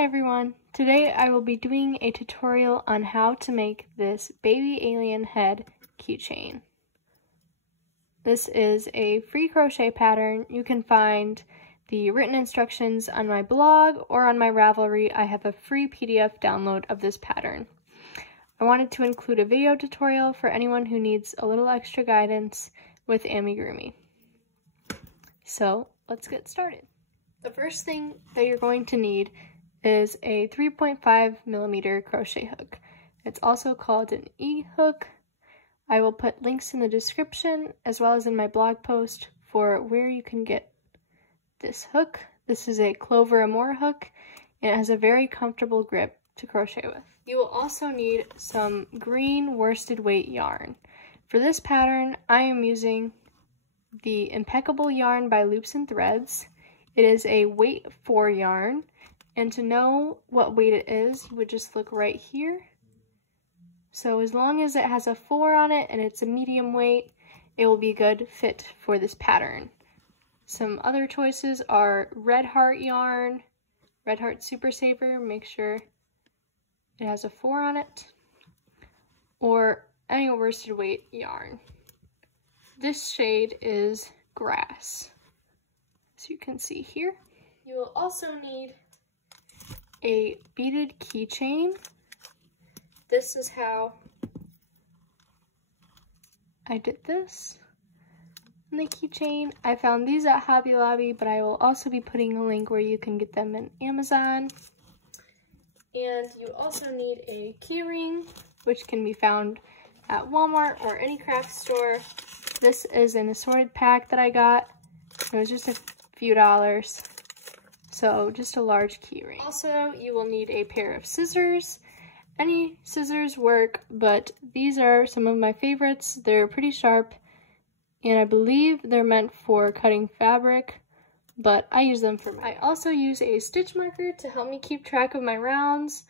Hi everyone! Today I will be doing a tutorial on how to make this baby alien head keychain. This is a free crochet pattern. You can find the written instructions on my blog or on my Ravelry. I have a free PDF download of this pattern. I wanted to include a video tutorial for anyone who needs a little extra guidance with amigurumi. So let's get started. The first thing that you're going to need is a 3.5mm crochet hook. It's also called an E-hook. I will put links in the description as well as in my blog post for where you can get this hook. This is a Clover Amour hook and it has a very comfortable grip to crochet with. You will also need some green worsted weight yarn. For this pattern, I am using the Impeccable yarn by Loops and Threads. It is a weight 4 yarn. And to know what weight it is, you would just look right here. So as long as it has a 4 on it and it's a medium weight, it will be a good fit for this pattern. Some other choices are Red Heart yarn, Red Heart Super Saver, make sure it has a 4 on it, or any worsted weight yarn. This shade is Grass, as you can see here. You will also need a beaded keychain. This is how I did this. And the keychain, I found these at Hobby Lobby, but I will also be putting a link where you can get them in Amazon. And you also need a key ring, which can be found at Walmart or any craft store. This is an assorted pack that I got. It was just a few dollars. So just a large key ring. Also, you will need a pair of scissors. Any scissors work, but these are some of my favorites. They're pretty sharp, and I believe they're meant for cutting fabric, but I use them for I also use a stitch marker to help me keep track of my rounds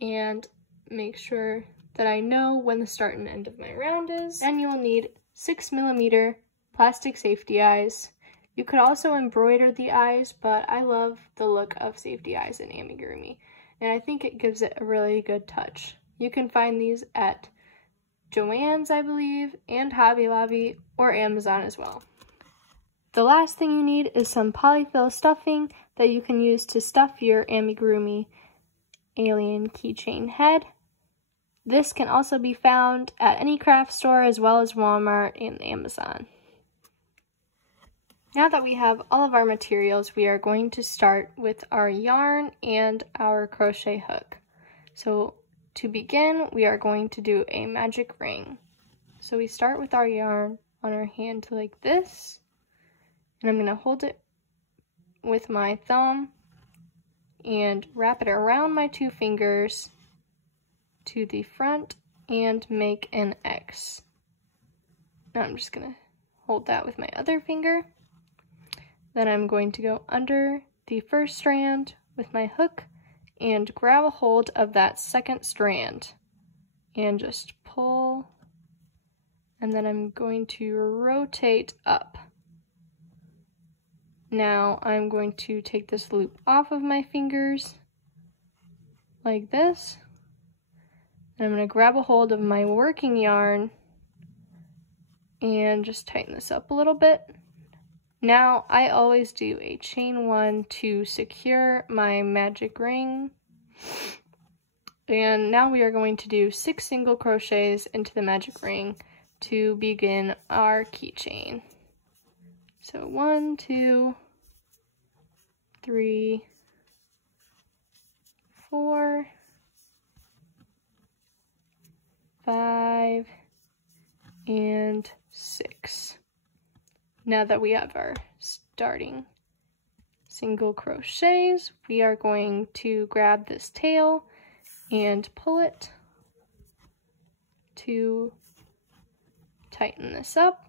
and make sure that I know when the start and end of my round is. And you will need 6mm plastic safety eyes. You could also embroider the eyes, but I love the look of safety eyes in amigurumi, and I think it gives it a really good touch. You can find these at Joann's, I believe, and Hobby Lobby, or Amazon as well. The last thing you need is some polyfill stuffing that you can use to stuff your amigurumi alien keychain head. This can also be found at any craft store as well as Walmart and Amazon. Now that we have all of our materials, we are going to start with our yarn and our crochet hook. So to begin, we are going to do a magic ring. So we start with our yarn on our hand like this, and I'm going to hold it with my thumb and wrap it around my 2 fingers to the front and make an X. Now I'm just going to hold that with my other finger. Then I'm going to go under the first strand with my hook and grab a hold of that second strand and just pull, and then I'm going to rotate up. Now I'm going to take this loop off of my fingers like this, and I'm going to grab a hold of my working yarn and just tighten this up a little bit. Now, I always do a chain 1 to secure my magic ring. And now we are going to do 6 single crochets into the magic ring to begin our keychain. So 1, 2, 3, 4, 5, and 6. Now that we have our starting single crochets, we are going to grab this tail and pull it to tighten this up.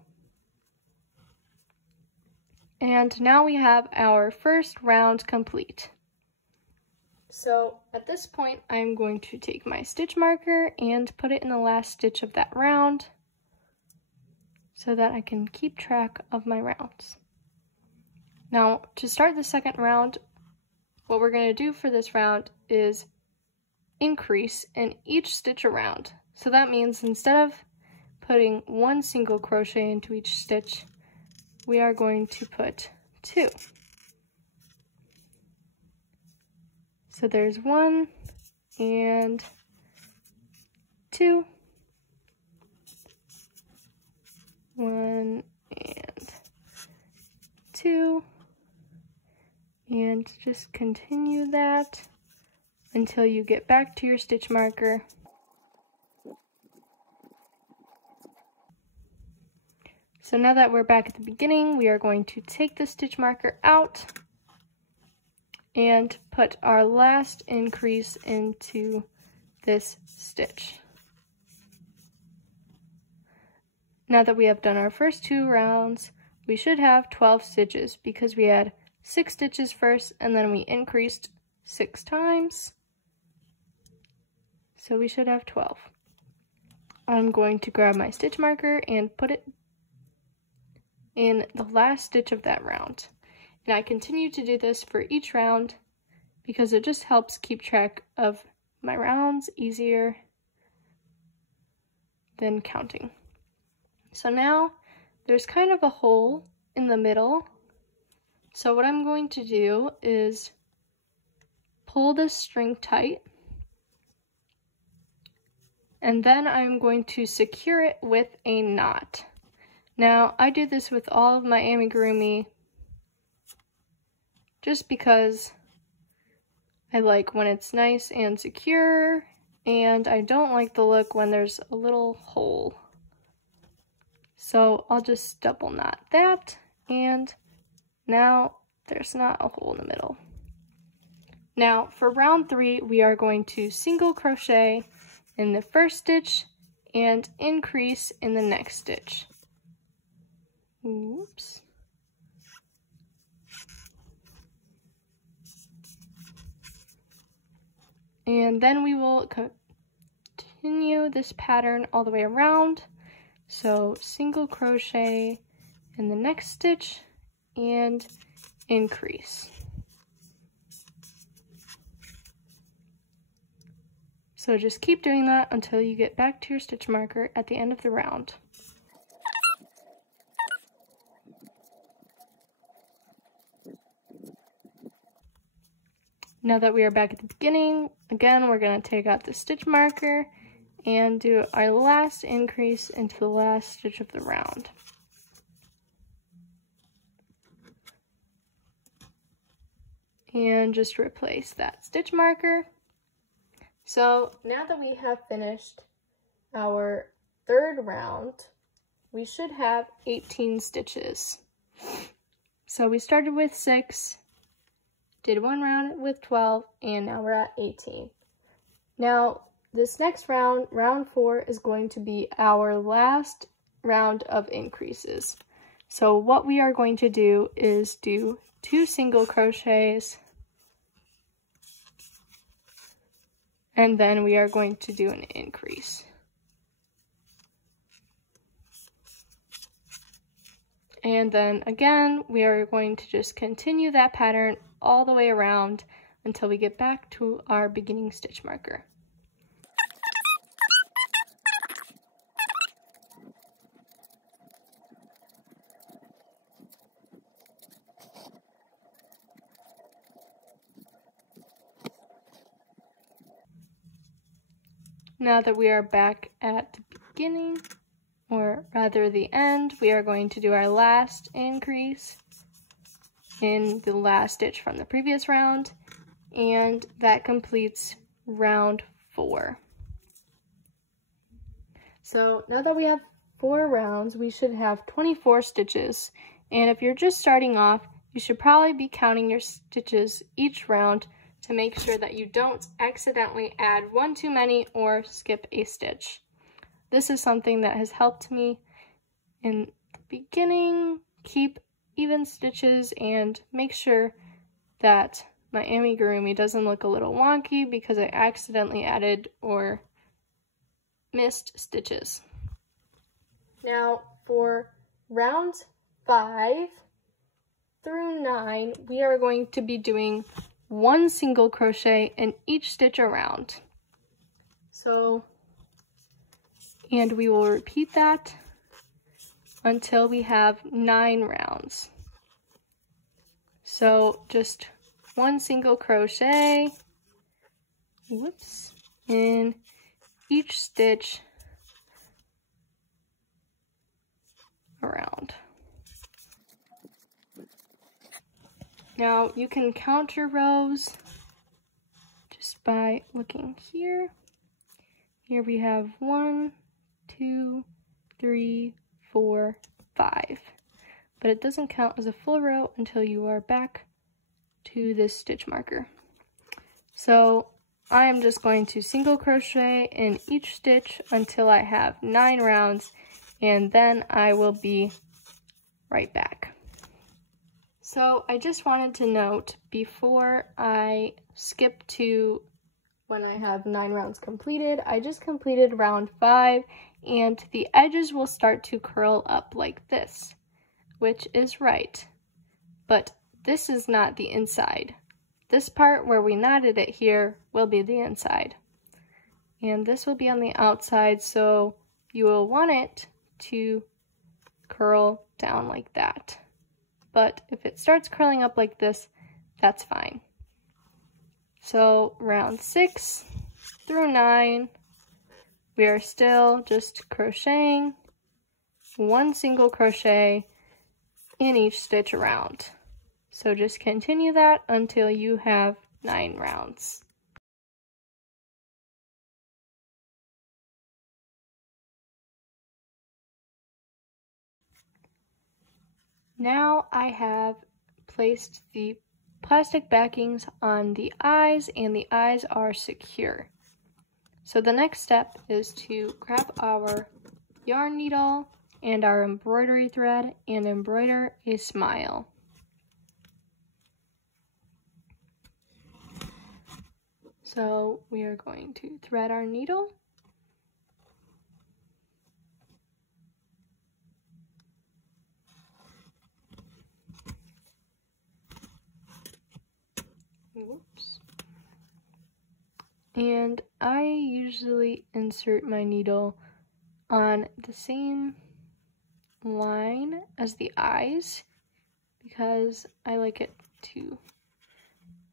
And now we have our first round complete. So at this point, I'm going to take my stitch marker and put it in the last stitch of that round, so that I can keep track of my rounds. Now, to start the second round, what we're going to do for this round is increase in each stitch around. So that means instead of putting one single crochet into each stitch, we are going to put 2. So there's 1 and 2, 1 and 2, and just continue that until you get back to your stitch marker. So now that we're back at the beginning, we are going to take the stitch marker out and put our last increase into this stitch. Now that we have done our first 2 rounds, we should have 12 stitches because we had 6 stitches first and then we increased 6 times. So we should have 12. I'm going to grab my stitch marker and put it in the last stitch of that round. And I continue to do this for each round because it just helps keep track of my rounds easier than counting. So now there's kind of a hole in the middle. So what I'm going to do is pull this string tight, and then I'm going to secure it with a knot. Now, I do this with all of my amigurumi just because I like when it's nice and secure, and I don't like the look when there's a little hole. So I'll just double knot that, and now there's not a hole in the middle. Now, for round 3, we are going to single crochet in the first stitch and increase in the next stitch. Oops. And then we will continue this pattern all the way around. So single crochet in the next stitch and increase. So just keep doing that until you get back to your stitch marker at the end of the round. Now that we are back at the beginning, again, we're going to take out the stitch marker and do our last increase into the last stitch of the round. And just replace that stitch marker. So now that we have finished our 3rd round, we should have 18 stitches. So we started with 6, did 1 round with 12, and now we're at 18. Now, this next round, round 4, is going to be our last round of increases. So what we are going to do is do 2 single crochets, and then we are going to do an increase. And then again, we are going to just continue that pattern all the way around until we get back to our beginning stitch marker. Now that we are back at the beginning, or rather the end, we are going to do our last increase in the last stitch from the previous round, and that completes round 4. So now that we have 4 rounds, we should have 24 stitches, and if you're just starting off, you should probably be counting your stitches each round to make sure that you don't accidentally add one too many or skip a stitch. This is something that has helped me in the beginning keep even stitches and make sure that my amigurumi doesn't look a little wonky because I accidentally added or missed stitches. Now for rounds 5 through 9, we are going to be doing 1 single crochet in each stitch around. So, and we will repeat that until we have 9 rounds. So just 1 single crochet, whoops, in each stitch around. Now you can count your rows just by looking here. Here we have 1, 2, 3, 4, 5. But it doesn't count as a full row until you are back to this stitch marker. So I am just going to single crochet in each stitch until I have 9 rounds, and then I will be right back. So I just wanted to note before I skip to when I have 9 rounds completed, I just completed round 5 and the edges will start to curl up like this, which is right, but this is not the inside. This part where we knotted it here will be the inside, and this will be on the outside, so you will want it to curl down like that. But if it starts curling up like this, that's fine. So round 6 through 9, we are still just crocheting 1 single crochet in each stitch around. So just continue that until you have 9 rounds. Now I have placed the plastic backings on the eyes, and the eyes are secure. So the next step is to grab our yarn needle and our embroidery thread and embroider a smile. So we are going to thread our needle. Whoops. And I usually insert my needle on the same line as the eyes because I like it to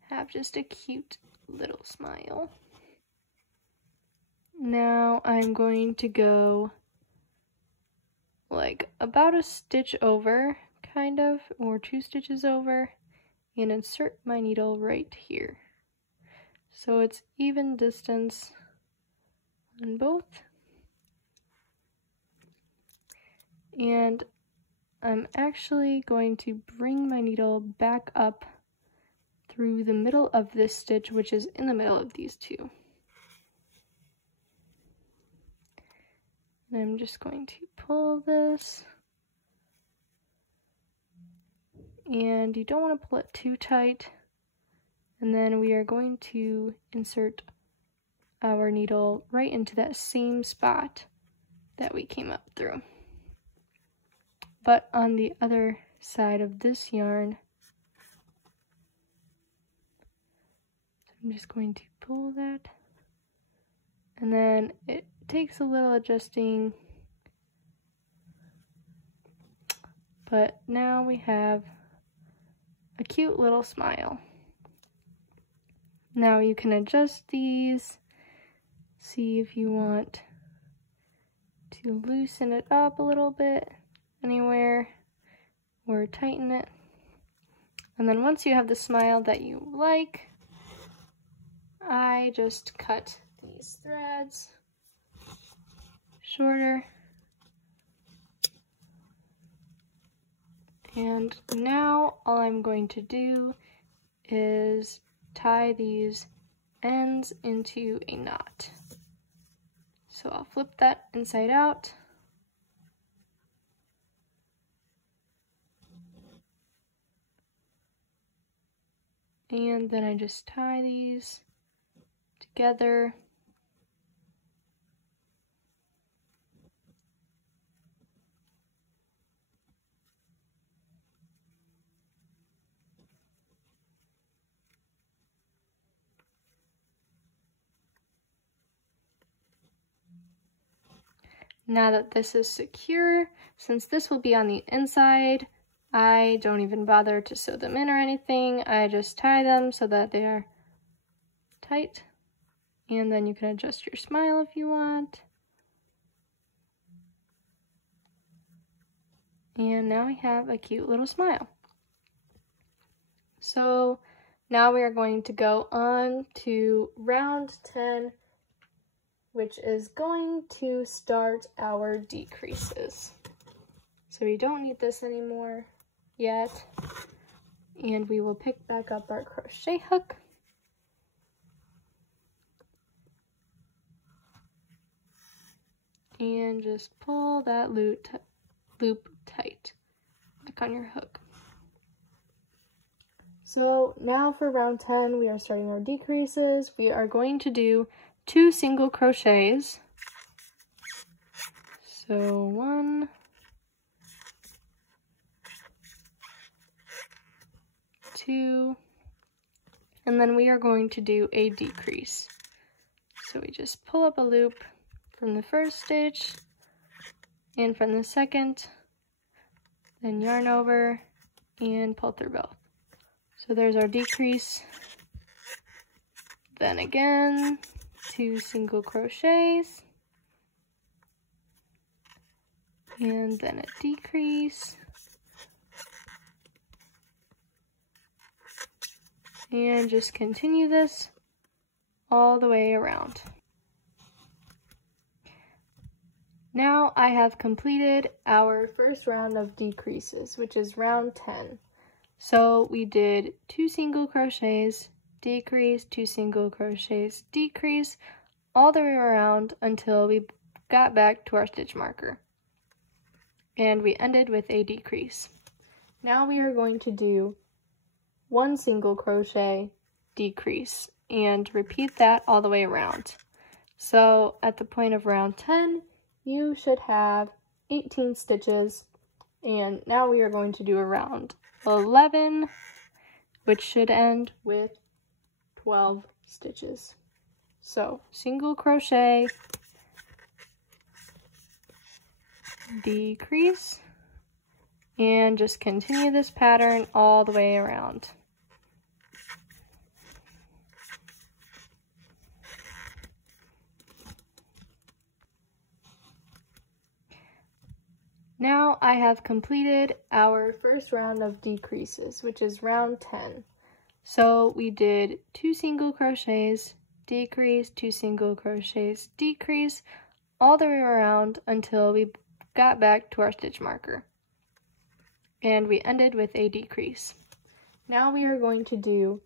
have just a cute little smile. Now I'm going to go like about a stitch over, kind of, or 2 stitches over, and insert my needle right here. So it's even distance on both. And I'm actually going to bring my needle back up through the middle of this stitch, which is in the middle of these two. And I'm just going to pull this. And you don't want to pull it too tight. And then we are going to insert our needle right into that same spot that we came up through. But on the other side of this yarn, I'm just going to pull that. And then it takes a little adjusting. But now we have a cute little smile. Now you can adjust these, see if you want to loosen it up a little bit anywhere or tighten it. And then once you have the smile that you like, I just cut these threads shorter. And now all I'm going to do is tie these ends into a knot. So I'll flip that inside out. And then I just tie these together. Now that this is secure, since this will be on the inside, I don't even bother to sew them in or anything. I just tie them so that they are tight. And then you can adjust your smile if you want. And now we have a cute little smile. So now we are going to go on to round 10, which is going to start our decreases. So we don't need this anymore yet. And we will pick back up our crochet hook. And just pull that loop tight back on your hook. So now for round 10, we are starting our decreases. We are going to do 2 single crochets. So 1, 2, and then we are going to do a decrease. So we just pull up a loop from the first stitch and from the second, then yarn over and pull through both. So there's our decrease. Then again, 2 single crochets, and then a decrease, and just continue this all the way around. Now I have completed our first round of decreases, which is round 10. So we did 2 single crochets, decrease, 2 single crochets, decrease, all the way around until we got back to our stitch marker. And we ended with a decrease. Now we are going to do 1 single crochet, decrease, and repeat that all the way around. So at the point of round 10, you should have 18 stitches, and now we are going to do a round 11, which should end with 12 stitches. So single crochet, decrease, and just continue this pattern all the way around. Now I have completed our first round of decreases, which is round 10. So we did 2 single crochets, decrease, 2 single crochets, decrease, all the way around until we got back to our stitch marker. And we ended with a decrease. Now we are going to do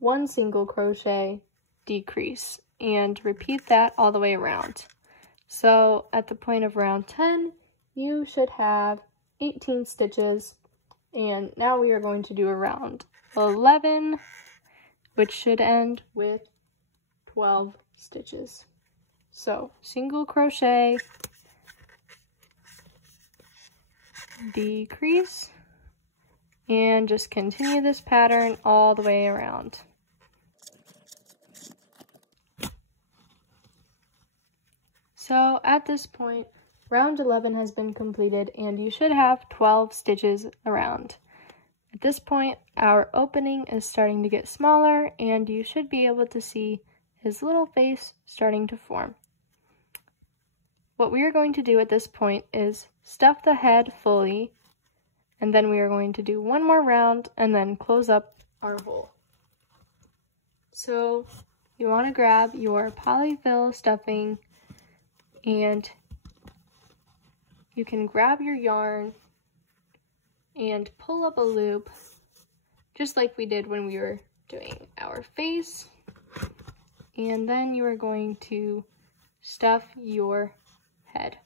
1 single crochet, decrease, and repeat that all the way around. So at the point of round 10, you should have 18 stitches, and now we are going to do a round 11, which should end with 12 stitches. So single crochet, decrease, and just continue this pattern all the way around. So at this point, round 11 has been completed, and you should have 12 stitches around. At this point, our opening is starting to get smaller, and you should be able to see his little face starting to form. What we are going to do at this point is stuff the head fully, and then we are going to do 1 more round and then close up our hole. So you want to grab your polyfill stuffing, and you can grab your yarn and pull up a loop, just like we did when we were doing our face. And then you are going to stuff your head.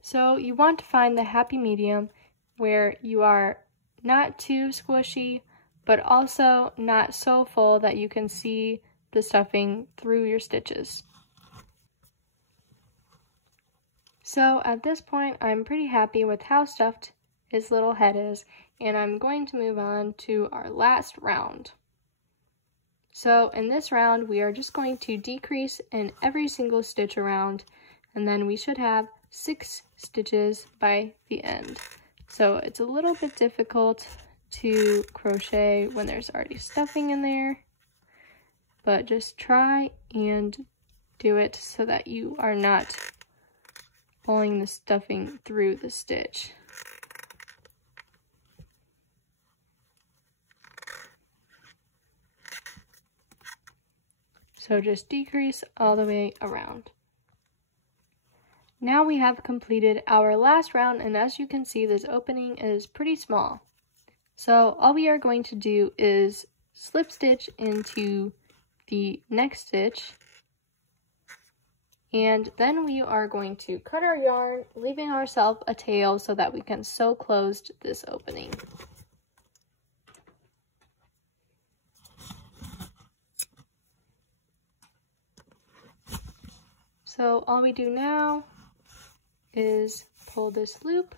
So you want to find the happy medium where you are not too squishy, but also not so full that you can see the stuffing through your stitches. So at this point, I'm pretty happy with how stuffed his little head is, and I'm going to move on to our last round. So in this round, we are just going to decrease in every single stitch around, and then we should have 6 stitches by the end. So it's a little bit difficult to crochet when there's already stuffing in there, but just try and do it so that you are not pulling the stuffing through the stitch. So just decrease all the way around. Now we have completed our last round, and as you can see, this opening is pretty small. So all we are going to do is slip stitch into the next stitch, and then we are going to cut our yarn, leaving ourselves a tail so that we can sew closed this opening. So all we do now is pull this loop,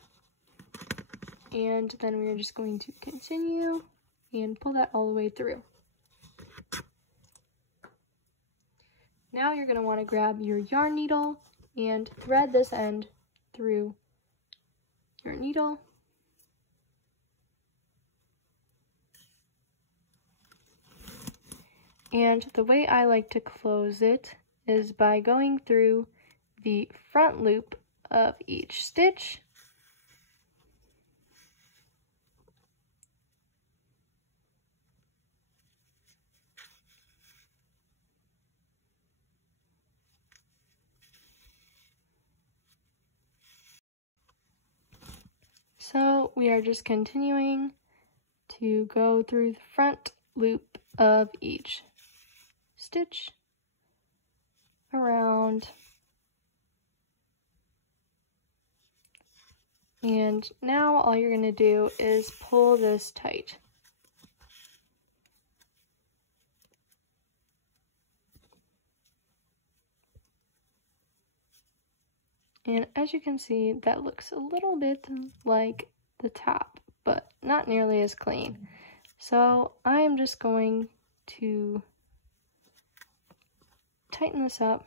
and then we are just going to continue and pull that all the way through. Now you're going to want to grab your yarn needle and thread this end through your needle. And the way I like to close it is by going through the front loop of each stitch. So we are just continuing to go through the front loop of each stitch around, and now all you're going to do is pull this tight. And as you can see, that looks a little bit like the top, but not nearly as clean. So I am just going to tighten this up.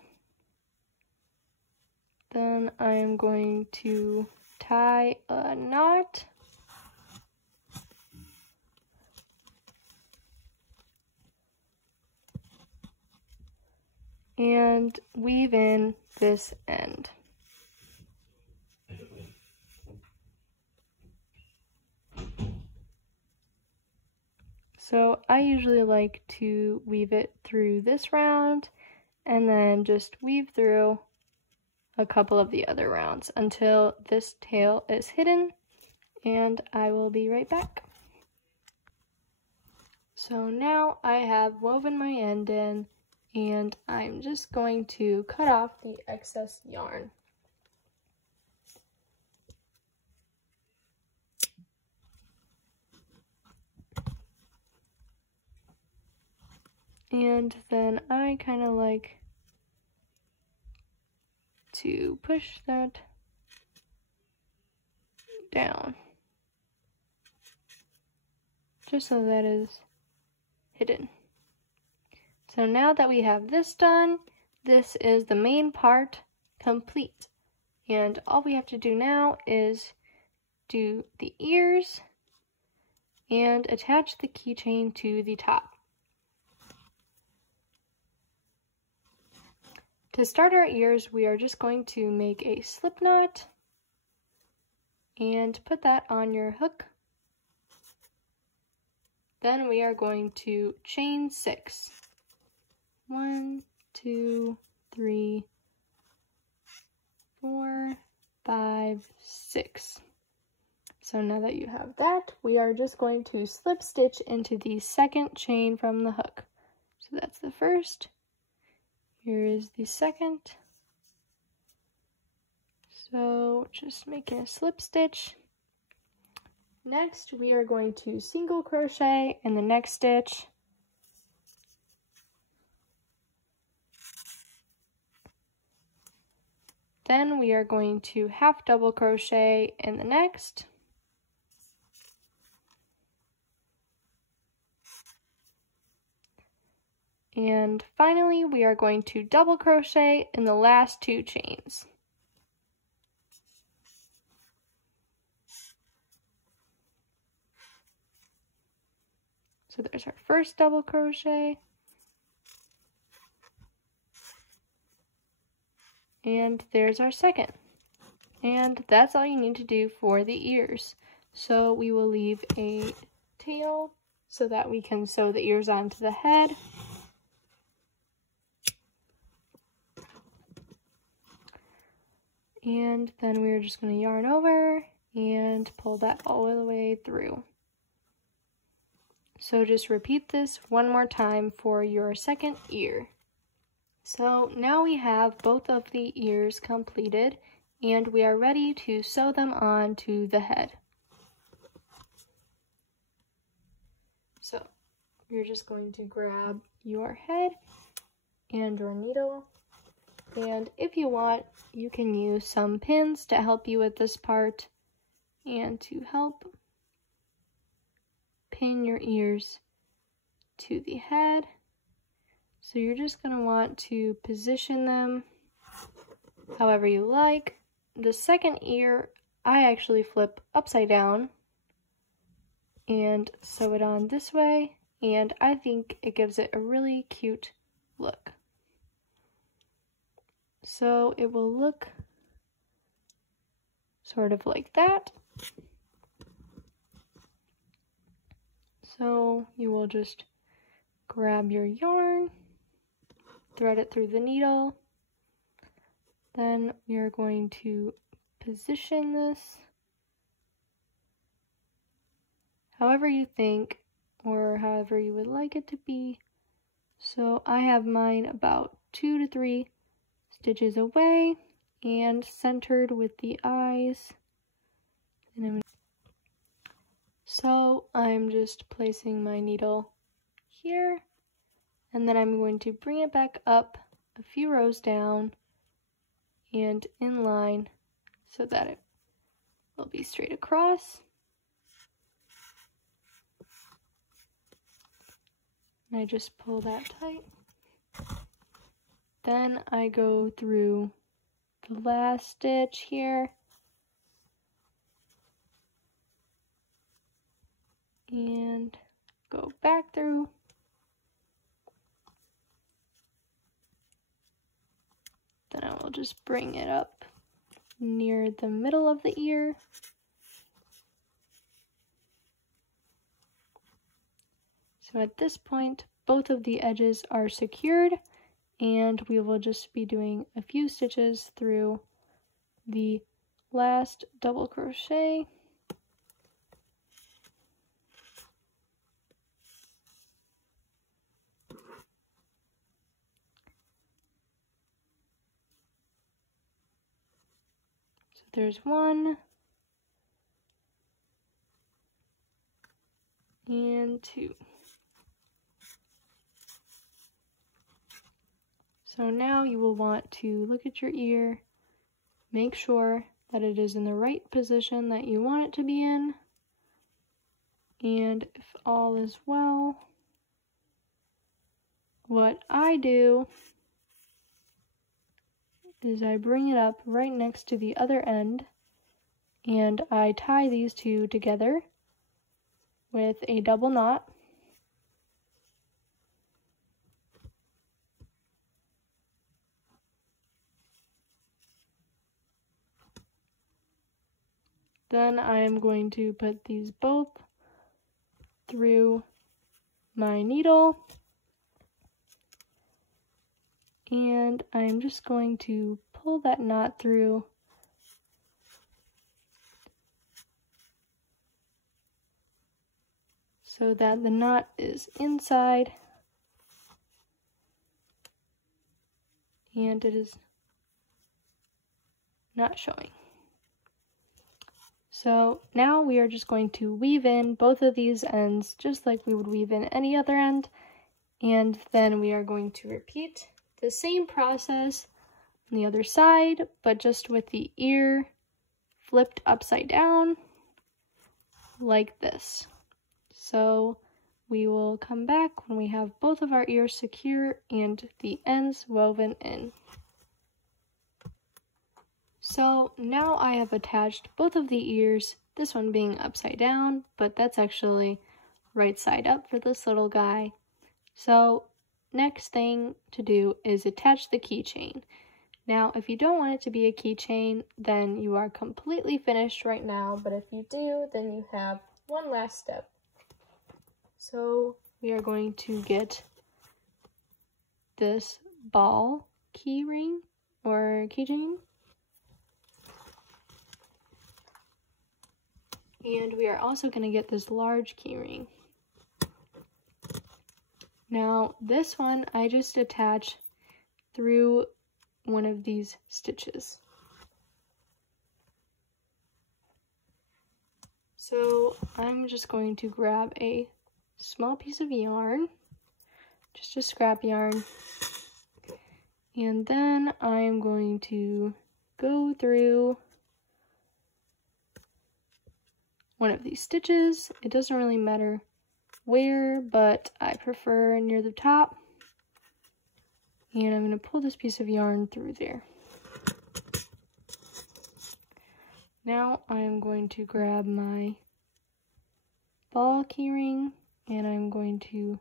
Then I am going to tie a knot. And weave in this end. So I usually like to weave it through this round and then just weave through a couple of the other rounds until this tail is hidden, and I will be right back. So now I have woven my end in, and I'm just going to cut off the excess yarn. And then I kind of like to push that down, just so that is hidden. So now that we have this done, this is the main part complete. And all we have to do now is do the ears and attach the keychain to the top. To start our ears, we are just going to make a slip knot and put that on your hook. Then we are going to chain 6. 1, 2, 3, 4, 5, 6. So now that you have that, we are just going to slip stitch into the second chain from the hook. So that's the first. Here is the second. So just making a slip stitch. Next, we are going to single crochet in the next stitch. Then we are going to half double crochet in the next. And finally, we are going to double crochet in the last 2 chains. So there's our first double crochet. And there's our second. And that's all you need to do for the ears. So we will leave a tail so that we can sew the ears onto the head. And then we're just going to yarn over and pull that all the way through. So just repeat this one more time for your second ear. So now we have both of the ears completed and we are ready to sew them on to the head. So you're just going to grab your head and your needle, and if you want, you can use some pins to help you with this part and to help pin your ears to the head. So you're just going to want to position them however you like. The second ear, I actually flip upside down and sew it on this way, and I think it gives it a really cute look. So it will look sort of like that. So you will just grab your yarn, thread it through the needle, then we are going to position this however you think or however you would like it to be. So I have mine about 2 to 3 stitches away and centered with the eyes. So I'm just placing my needle here, and then I'm going to bring it back up a few rows down and in line so that it will be straight across. And I just pull that tight. Then I go through the last stitch here and go back through. Then I will just bring it up near the middle of the ear. So at this point, both of the edges are secured, and we will just be doing a few stitches through the last double crochet. So there's 1 and 2. So now you will want to look at your ear, make sure that it is in the right position that you want it to be in, and if all is well, what I do is I bring it up right next to the other end and I tie these two together with a double knot. Then I am going to put these both through my needle, and I'm just going to pull that knot through so that the knot is inside and it is not showing. So now we are just going to weave in both of these ends just like we would weave in any other end, and then we are going to repeat the same process on the other side, but just with the ear flipped upside down like this. So we will come back when we have both of our ears secure and the ends woven in. So now I have attached both of the ears, this one being upside down, but that's actually right side up for this little guy. So next thing to do is attach the keychain. Now, if you don't want it to be a keychain, then you are completely finished right now, but if you do, then you have one last step. So we are going to get this ball key ring or keychain. And we are also going to get this large key ring. Now, this one I just attach through one of these stitches. So I'm just going to grab a small piece of yarn, just a scrap yarn, and then I'm going to go through one of these stitches. It doesn't really matter where, but I prefer near the top. And I'm going to pull this piece of yarn through there. Now I'm going to grab my ball keyring and I'm going to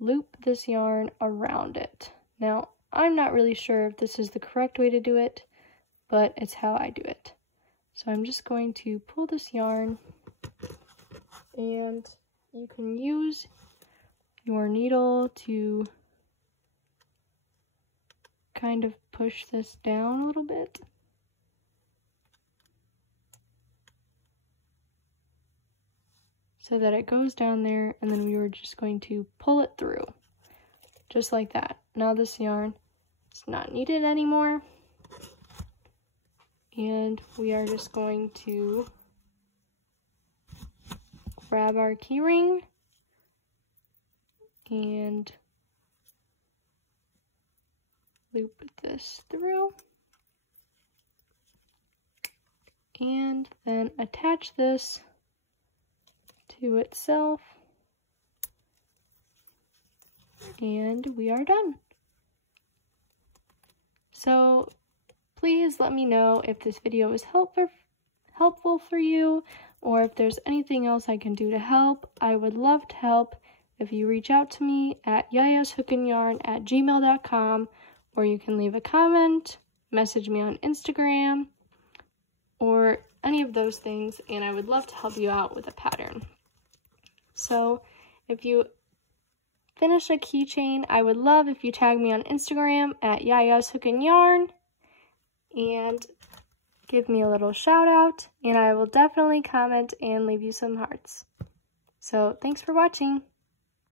loop this yarn around it. Now, I'm not really sure if this is the correct way to do it, but it's how I do it. So I'm just going to pull this yarn, and you can use your needle to kind of push this down a little bit. So that it goes down there, and then we were just going to pull it through, just like that. Now this yarn is not needed anymore, and we are just going to grab our keyring and loop this through, and then attach this to itself, and we are done. So please let me know if this video was helpful for you, or if there's anything else I can do to help. I would love to help if you reach out to me at yayashookandyarn@gmail.com, or you can leave a comment, message me on Instagram, or any of those things, and I would love to help you out with a pattern. So if you finish a keychain, I would love if you tag me on Instagram at yayashookandyarn and give me a little shout out, and I will definitely comment and leave you some hearts. So thanks for watching.